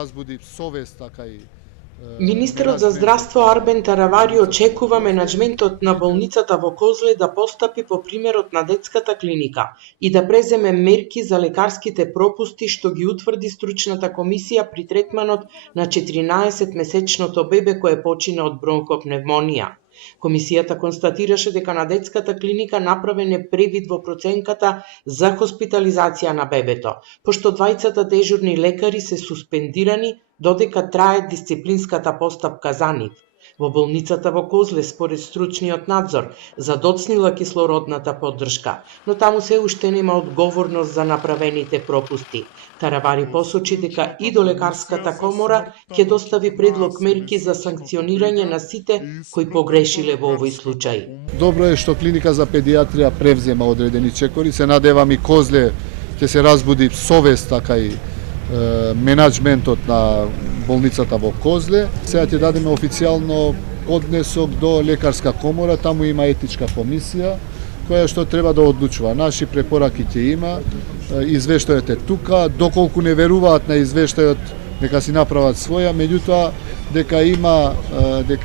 Разбуди совест, така и Министерот за здравство Арбен Таравари очекува менаџментот на болницата во Козле да постапи по примерот на детската клиника и да преземе мерки за лекарските пропусти што ги утврди стручната комисија при третманот на 14-месечното бебе кое почина од бронхопневмонија. Комисијата констатираше дека на детската клиника направен е превид во проценката за хоспитализација на бебето, пошто двајцата дежурни лекари се суспендирани додека трае дисциплинската постапка за нив. Во болницата во Козле, според стручниот надзор, задоцнила кислородната поддршка, но таму се уште нема одговорност за направените пропусти. Таравари посочи дека и до лекарската комора ќе достави предлог мерки за санкционирање на сите кои погрешиле во овој случај. Добро е што клиника за педиатрија превзема одредени чекори. Се надевам и Козле ќе се разбуди совест, така и менаџментот на болницата во Козле. Сега ќе дадеме официјално поднесок до лекарска комора, таму има етичка комисија која што треба да одлучува. Наши препораки ќе има, извештајот е тука, доколку не веруваат на извештајот, нека си направат своја, меѓутоа дека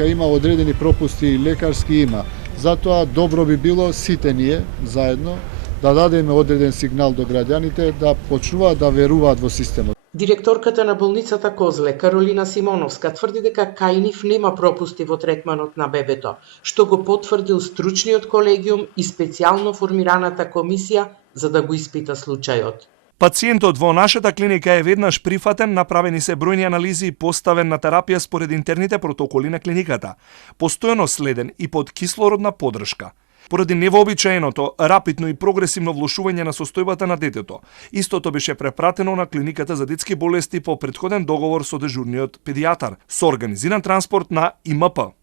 има одредени пропусти лекарски има. Затоа добро би било сите ние заедно да дадеме одреден сигнал до граѓаните да почнуваат да веруваат во системот. Директорката на болницата Козле, Каролина Симоновска, тврди дека кај нив нема пропусти во третманот на бебето, што го потврдил стручниот колегиум и специјално формираната комисија за да го испита случајот. Пациентот во нашата клиника е веднаш прифатен, направени се бројни анализи и поставен на терапија според интерните протоколи на клиниката, постојано следен и под кислородна поддршка. Поради невообичаеното, рапидно и прогресивно влошување на состојбата на детето, истото беше препратено на клиниката за детски болести по претходен договор со дежурниот педијатар, со организиран транспорт на ИМП.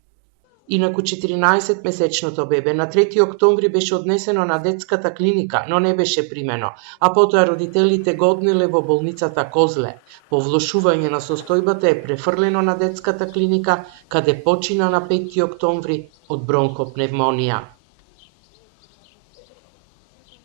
Инаку 14-месечното бебе на 3 октомври беше однесено на детската клиника, но не беше примено, а потоа родителите го однеле во болницата Козле. По влошување на состојбата е префрлено на детската клиника, каде почина на 5 октомври од бронхопневмонија.